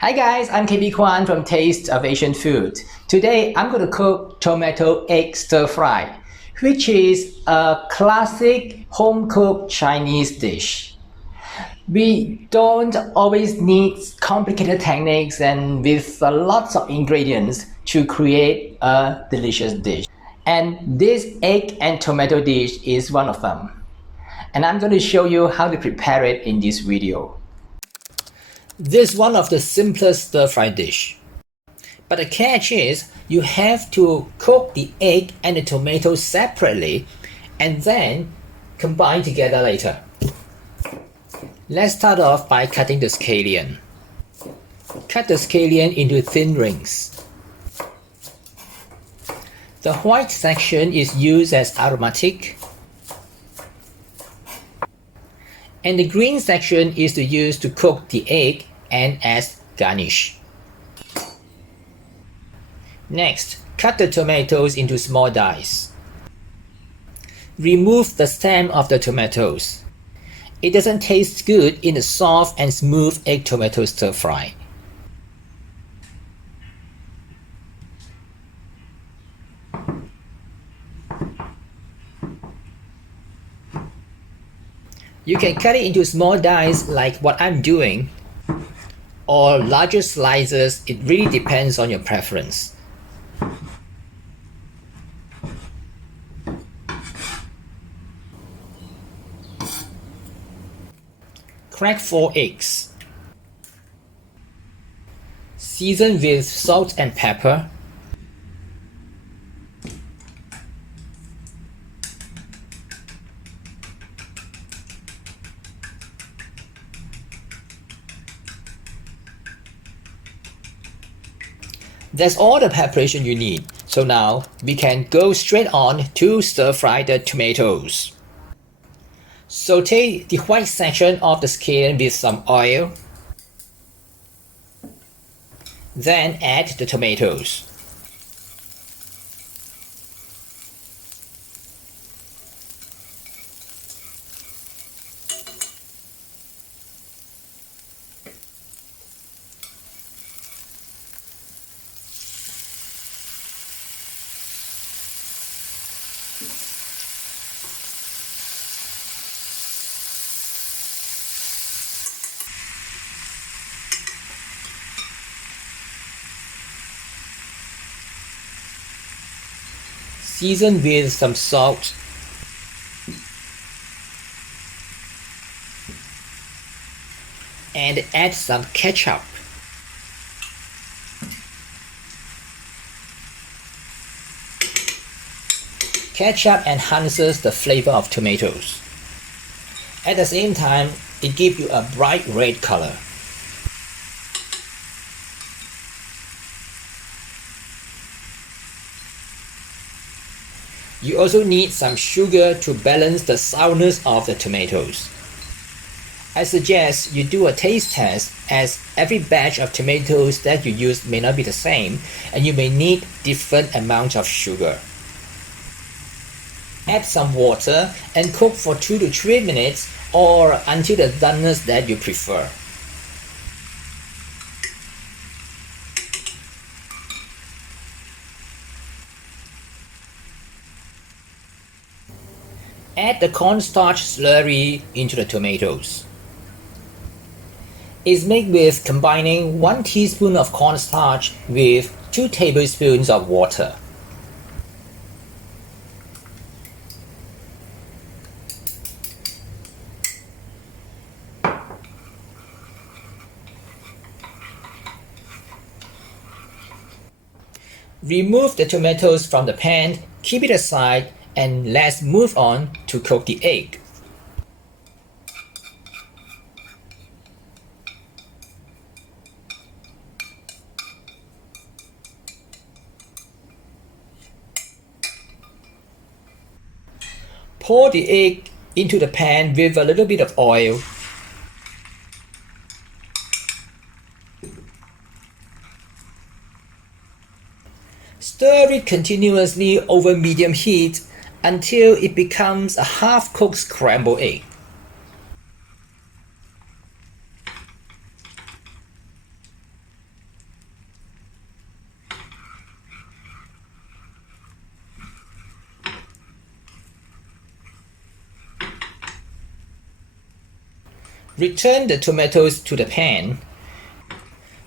Hi guys, I'm KB Kwan from Taste of Asian Food. Today I'm going to cook tomato egg stir fry, which is a classic home-cooked Chinese dish. We don't always need complicated techniques and with lots of ingredients to create a delicious dish. And this egg and tomato dish is one of them. And I'm going to show you how to prepare it in this video. This is one of the simplest stir-fry dish. But the catch is you have to cook the egg and the tomato separately and then combine together later. Let's start off by cutting the scallion. Cut the scallion into thin rings. The white section is used as aromatic, and the green section is used to cook the egg and as garnish. Next, cut the tomatoes into small dice. Remove the stem of the tomatoes. It doesn't taste good in a soft and smooth egg tomato stir fry. You can cut it into small dice like what I'm doing, or larger slices. It really depends on your preference. Crack 4 eggs. Season with salt and pepper. That's all the preparation you need. So now we can go straight on to stir fry the tomatoes. Saute the white section of the scallion with some oil. Then add the tomatoes. Season with some salt and add some ketchup. Ketchup enhances the flavor of tomatoes. At the same time, it gives you a bright red color. You also need some sugar to balance the sourness of the tomatoes. I suggest you do a taste test, as every batch of tomatoes that you use may not be the same and you may need different amounts of sugar. Add some water and cook for 2 to 3 minutes or until the doneness that you prefer. Add the cornstarch slurry into the tomatoes. It's made with combining 1 teaspoon of cornstarch with 2 tablespoons of water. Remove the tomatoes from the pan, keep it aside, and let's move on to cook the egg. Pour the egg into the pan with a little bit of oil. Stir it continuously over medium heat until it becomes a half-cooked scrambled egg. Return the tomatoes to the pan.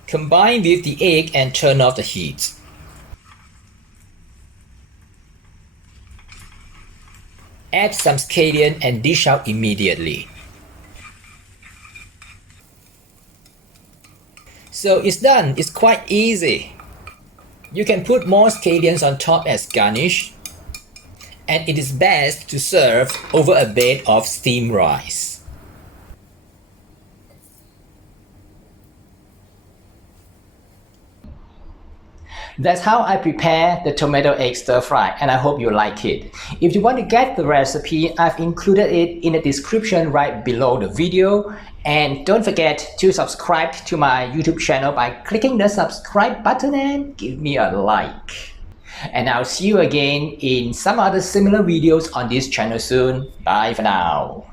Combine with the egg and turn off the heat. Add some scallion and dish out immediately. So it's done. It's quite easy. You can put more scallions on top as garnish, and it is best to serve over a bed of steamed rice. That's how I prepare the tomato egg stir fry, and I hope you like it. If you want to get the recipe, I've included it in the description right below the video. And don't forget to subscribe to my YouTube channel by clicking the subscribe button and give me a like. And I'll see you again in some other similar videos on this channel soon. Bye for now.